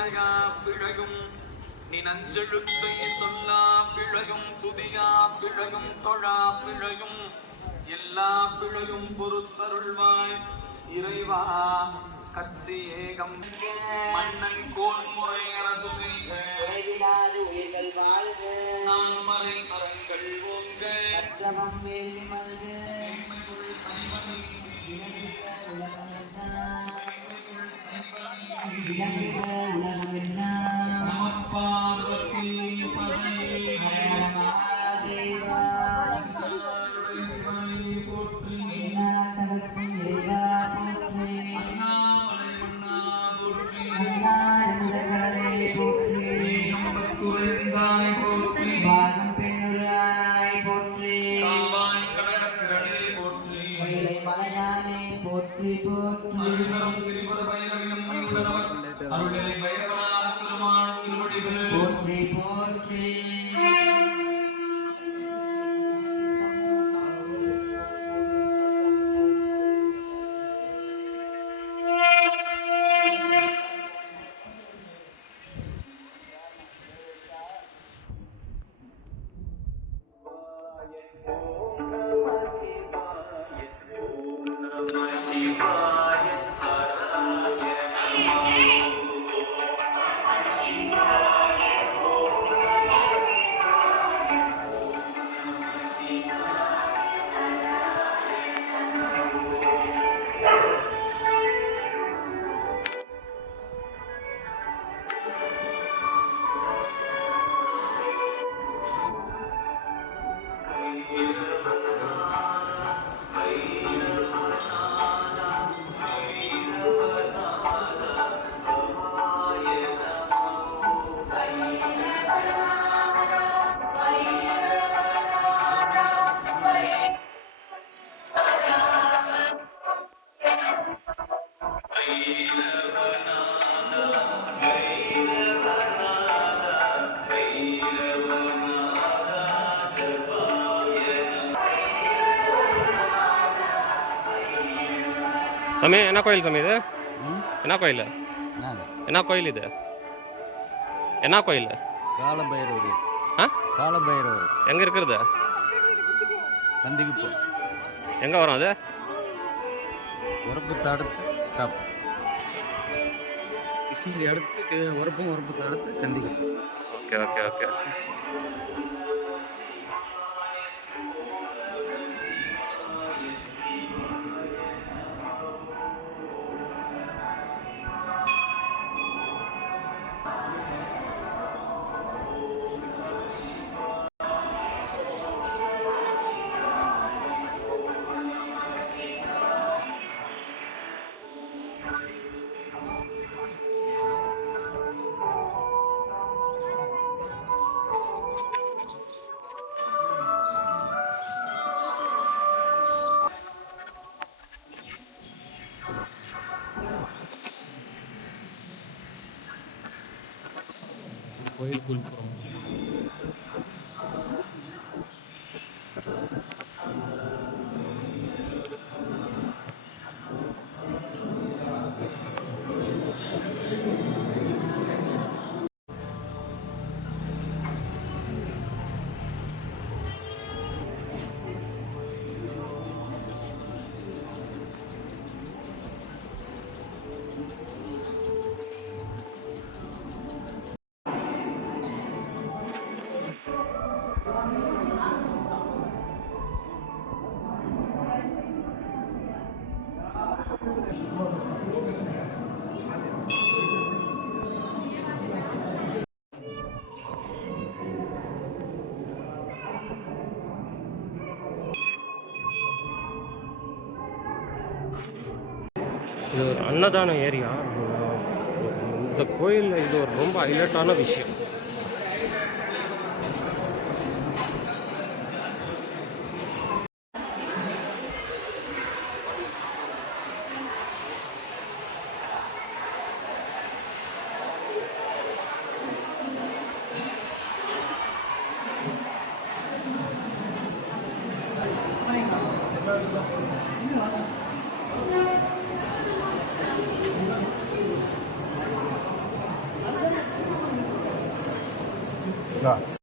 நினையா பிழகும். நினஞ்செழுத்தை சொல்லா பிழகும். துதியா பிழகும். தொழா பிழகும். எல்லா பிழையும் பொறுத்தருள்வாய். இறைவா கத்தி ஏகம். மன்னன் கோல் முறை வாழ்க. நான் மறை மரங்கள் ஓங்க. போற்றி போற்றி. அருள்தரும் திரிபுர பைரவியம் மைந்தனவர் அருளை பைரவனார் பெருமாள் திருவடிகள் போற்றி போற்றி ಸಮಯ என்ன கோயில் சாமி இது என்ன கோயில் என்ன கோயில் இது என்ன கோயில் காலபைரவர் ஆ காலபைரவர் எங்கே இருக்கிறது கந்திக்குப்பம் எங்கே வரும் அது உரப்பு தடுத்து ஸ்டாப் கிருஷ்ணகிரி அடுத்து உரப்பும் உரப்பு அடுத்து கந்திக்குப்பம் ஓகே ஓகே ஓகே. கோயிலுக்குள் போகிறோம் இது ஒரு அன்னதான ஏரியா. இந்த கோயிலில் இது ஒரு ரொம்ப ஹைலைட்டான விஷயம். இதா